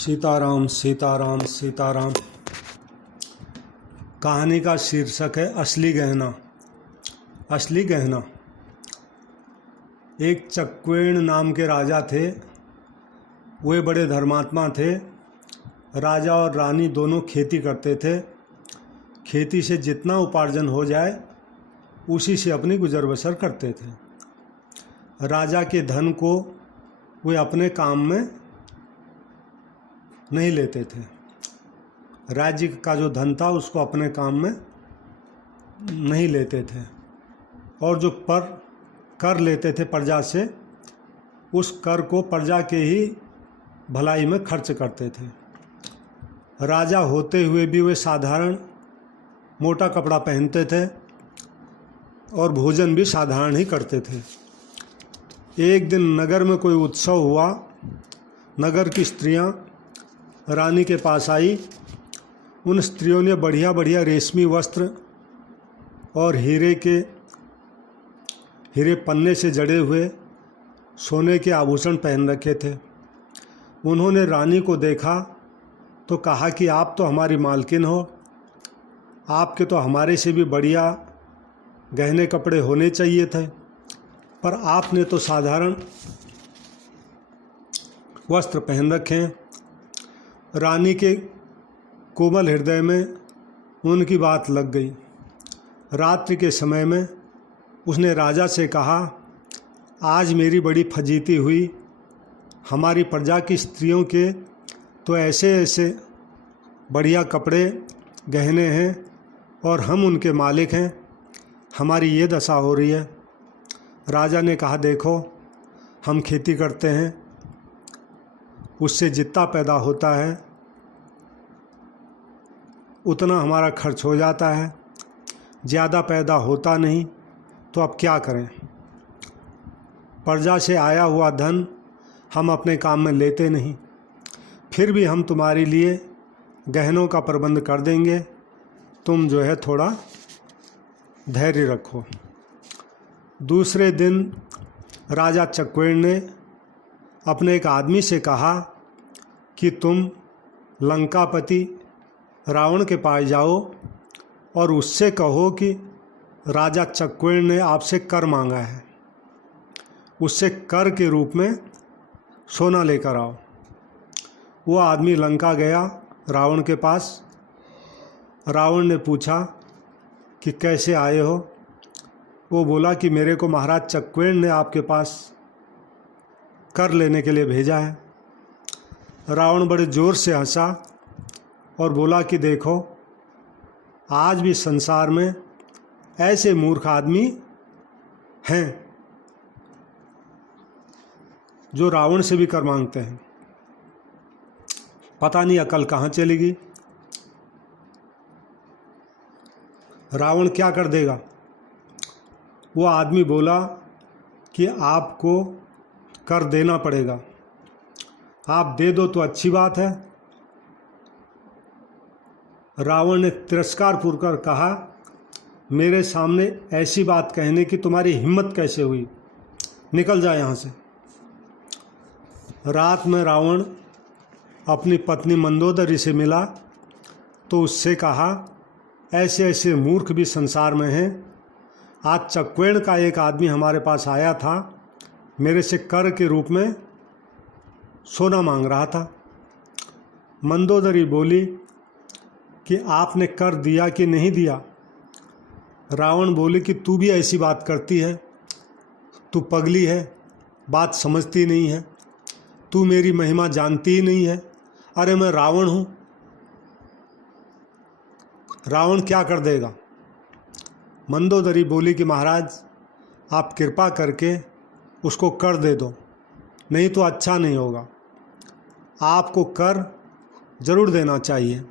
सीताराम सीताराम सीताराम। कहानी का शीर्षक है असली गहना। असली गहना। एक चक्वेण नाम के राजा थे। वे बड़े धर्मात्मा थे। राजा और रानी दोनों खेती करते थे। खेती से जितना उपार्जन हो जाए उसी से अपनी गुजर बसर करते थे। राजा के धन को वे अपने काम में नहीं लेते थे। राज्य का जो धन था उसको अपने काम में नहीं लेते थे और जो कर लेते थे प्रजा से, उस कर को प्रजा के ही भलाई में खर्च करते थे। राजा होते हुए भी वे साधारण मोटा कपड़ा पहनते थे और भोजन भी साधारण ही करते थे। एक दिन नगर में कोई उत्सव हुआ। नगर की स्त्रियां रानी के पास आई। उन स्त्रियों ने बढ़िया बढ़िया रेशमी वस्त्र और हीरे पन्ने से जड़े हुए सोने के आभूषण पहन रखे थे। उन्होंने रानी को देखा तो कहा कि आप तो हमारी मालकिन हो, आपके तो हमारे से भी बढ़िया गहने कपड़े होने चाहिए थे, पर आपने तो साधारण वस्त्र पहन रखे हैं। रानी के कोमल हृदय में उनकी बात लग गई। रात्रि के समय में उसने राजा से कहा, आज मेरी बड़ी फजीती हुई। हमारी प्रजा की स्त्रियों के तो ऐसे ऐसे बढ़िया कपड़े गहने हैं और हम उनके मालिक हैं, हमारी ये दशा हो रही है। राजा ने कहा, देखो हम खेती करते हैं, उससे जितना पैदा होता है उतना हमारा खर्च हो जाता है, ज़्यादा पैदा होता नहीं, तो अब क्या करें। प्रजा से आया हुआ धन हम अपने काम में लेते नहीं, फिर भी हम तुम्हारे लिए गहनों का प्रबंध कर देंगे, तुम जो है थोड़ा धैर्य रखो। दूसरे दिन राजा चक्वेण ने अपने एक आदमी से कहा कि तुम लंकापति रावण के पास जाओ और उससे कहो कि राजा चक्वेण ने आपसे कर मांगा है, उससे कर के रूप में सोना लेकर आओ। वो आदमी लंका गया रावण के पास। रावण ने पूछा कि कैसे आए हो। वो बोला कि मेरे को महाराज चक्वेण ने आपके पास कर लेने के लिए भेजा है। रावण बड़े ज़ोर से हंसा और बोला कि देखो, आज भी संसार में ऐसे मूर्ख आदमी हैं जो रावण से भी कर मांगते हैं। पता नहीं अकल कहाँ चली गई। रावण क्या कर देगा। वो आदमी बोला कि आपको कर देना पड़ेगा, आप दे दो तो अच्छी बात है। रावण ने तिरस्कारपूर्वक कहा, मेरे सामने ऐसी बात कहने की तुम्हारी हिम्मत कैसे हुई, निकल जा यहाँ से। रात में रावण अपनी पत्नी मंदोदरी से मिला तो उससे कहा, ऐसे ऐसे मूर्ख भी संसार में हैं। आज चक्वेण का एक आदमी हमारे पास आया था, मेरे से कर के रूप में सोना मांग रहा था। मंदोदरी बोली कि आपने कर दिया कि नहीं दिया। रावण बोले कि तू भी ऐसी बात करती है, तू पगली है, बात समझती नहीं है, तू मेरी महिमा जानती ही नहीं है। अरे मैं रावण हूँ, रावण क्या कर देगा। मंदोदरी बोली कि महाराज आप कृपा करके उसको कर दे दो, नहीं तो अच्छा नहीं होगा, आपको कर जरूर देना चाहिए।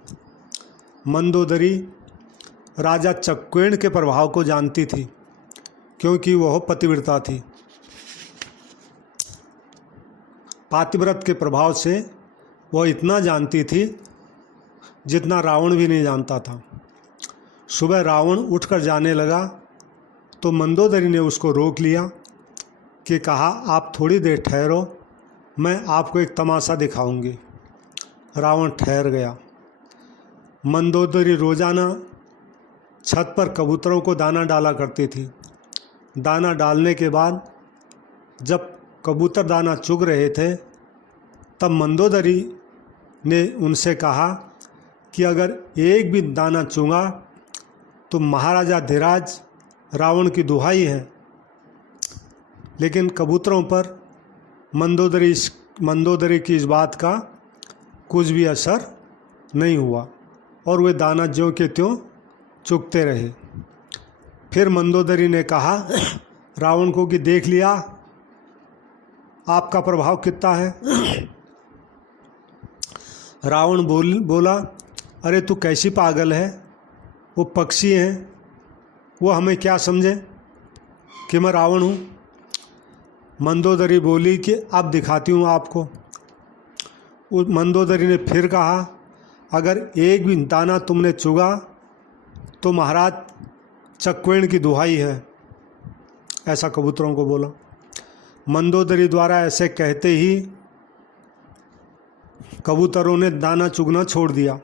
मंदोदरी राजा चक्वेण के प्रभाव को जानती थी क्योंकि वह पतिव्रता थी। पातिव्रत के प्रभाव से वह इतना जानती थी जितना रावण भी नहीं जानता था। सुबह रावण उठकर जाने लगा तो मंदोदरी ने उसको रोक लिया कि कहा, आप थोड़ी देर ठहरो, मैं आपको एक तमाशा दिखाऊंगी। रावण ठहर गया। मंदोदरी रोजाना छत पर कबूतरों को दाना डाला करती थी। दाना डालने के बाद जब कबूतर दाना चुग रहे थे तब मंदोदरी ने उनसे कहा कि अगर एक भी दाना चुगा तो महाराजा धीराज रावण की दुहाई है। लेकिन कबूतरों पर मंदोदरी की इस बात का कुछ भी असर नहीं हुआ और वे दाना ज्यों के त्यों चुगते रहे। फिर मंदोदरी ने कहा रावण को कि देख लिया आपका प्रभाव कितना है। रावण बोला अरे तू कैसी पागल है, वो पक्षी हैं, वो हमें क्या समझे कि मैं रावण हूँ। मंदोदरी बोली कि अब दिखाती हूँ आपको। उस मंदोदरी ने फिर कहा अगर एक भी दाना तुमने चुगा तो महाराज चक्वेण की दुहाई है, ऐसा कबूतरों को बोला। मंदोदरी द्वारा ऐसे कहते ही कबूतरों ने दाना चुगना छोड़ दिया।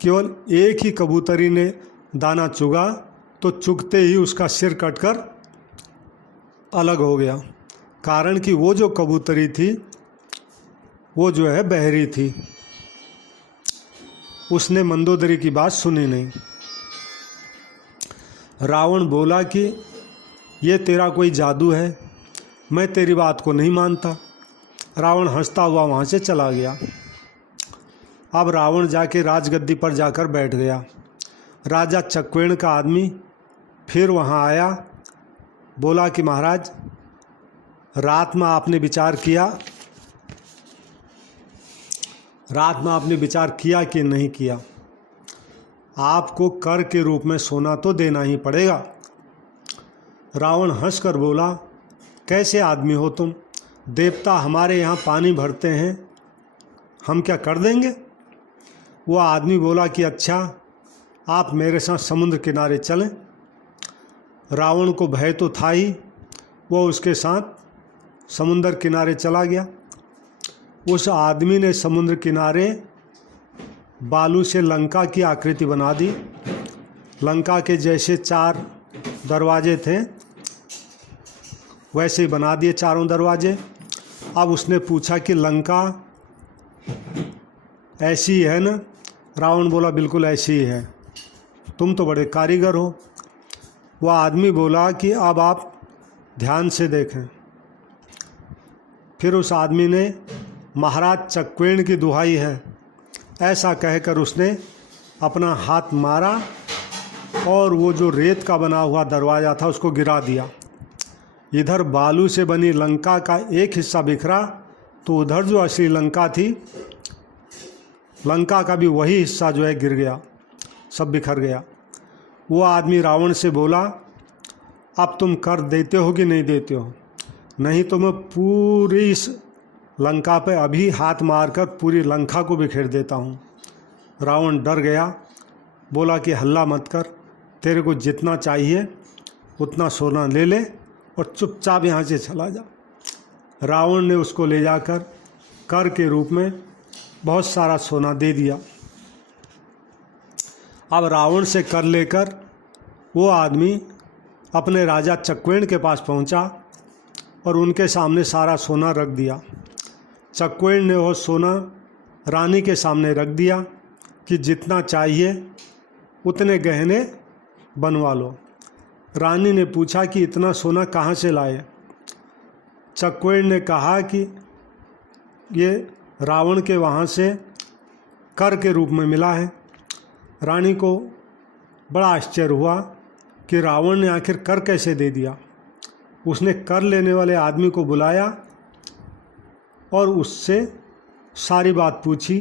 केवल एक ही कबूतरी ने दाना चुगा तो चुगते ही उसका सिर कटकर अलग हो गया, कारण कि वो जो कबूतरी थी वो जो है बहरी थी, उसने मंदोदरी की बात सुनी नहीं। रावण बोला कि ये तेरा कोई जादू है, मैं तेरी बात को नहीं मानता। रावण हंसता हुआ वहाँ से चला गया। अब रावण जाके राजगद्दी पर जाकर बैठ गया। राजा चक्वेण का आदमी फिर वहाँ आया, बोला कि महाराज रात में आपने विचार किया कि नहीं किया, आपको कर के रूप में सोना तो देना ही पड़ेगा। रावण हंसकर बोला कैसे आदमी हो तुम, देवता हमारे यहाँ पानी भरते हैं, हम क्या कर देंगे। वो आदमी बोला कि अच्छा आप मेरे साथ समुद्र किनारे चलें। रावण को भय तो था ही, वो उसके साथ समुद्र किनारे चला गया। उस आदमी ने समुद्र किनारे बालू से लंका की आकृति बना दी। लंका के जैसे 4 दरवाजे थे वैसे ही बना दिए चारों दरवाजे। अब उसने पूछा कि लंका ऐसी ही है ना। रावण बोला बिल्कुल ऐसी ही है, तुम तो बड़े कारीगर हो। वह आदमी बोला कि अब आप ध्यान से देखें। फिर उस आदमी ने महाराज चक्वेण की दुहाई है ऐसा कहकर उसने अपना हाथ मारा और वो जो रेत का बना हुआ दरवाज़ा था उसको गिरा दिया। इधर बालू से बनी लंका का एक हिस्सा बिखरा तो उधर जो असली लंका थी, लंका का भी वही हिस्सा जो है गिर गया, सब बिखर गया। वो आदमी रावण से बोला अब तुम कर देते हो कि नहीं देते हो, नहीं तो मैं पूरी इस लंका पे अभी हाथ मारकर पूरी लंका को बिखेर देता हूँ। रावण डर गया, बोला कि हल्ला मत कर, तेरे को जितना चाहिए उतना सोना ले ले और चुपचाप यहाँ से चला जा। रावण ने उसको ले जाकर कर के रूप में बहुत सारा सोना दे दिया। अब रावण से कर लेकर वो आदमी अपने राजा चक्वेण के पास पहुंचा और उनके सामने सारा सोना रख दिया। चक्वेण ने वो सोना रानी के सामने रख दिया कि जितना चाहिए उतने गहने बनवा लो। रानी ने पूछा कि इतना सोना कहाँ से लाए। चक्वेण ने कहा कि ये रावण के वहाँ से कर के रूप में मिला है। रानी को बड़ा आश्चर्य हुआ कि रावण ने आखिर कर कैसे दे दिया। उसने कर लेने वाले आदमी को बुलाया और उससे सारी बात पूछी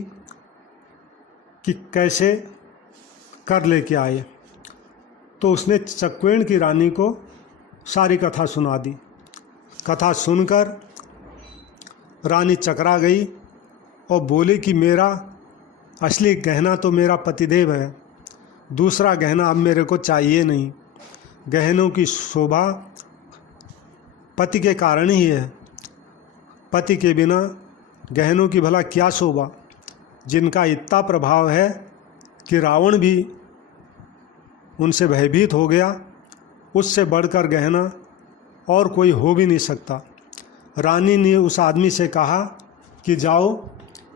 कि कैसे कर लेके आए। तो उसने चक्वेण की रानी को सारी कथा सुना दी। कथा सुनकर रानी चकरा गई और बोली कि मेरा असली गहना तो मेरा पतिदेव है, दूसरा गहना अब मेरे को चाहिए नहीं। गहनों की शोभा पति के कारण ही है, पति के बिना गहनों की भला क्या शोभा। जिनका इतना प्रभाव है कि रावण भी उनसे भयभीत हो गया, उससे बढ़कर गहना और कोई हो भी नहीं सकता। रानी ने उस आदमी से कहा कि जाओ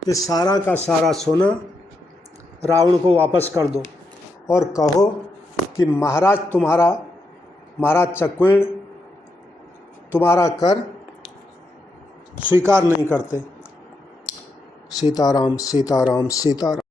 ये सारा का सारा सोना रावण को वापस कर दो और कहो कि महाराज चक्वेण तुम्हारा कर स्वीकार नहीं करते। सीताराम सीताराम सीताराम।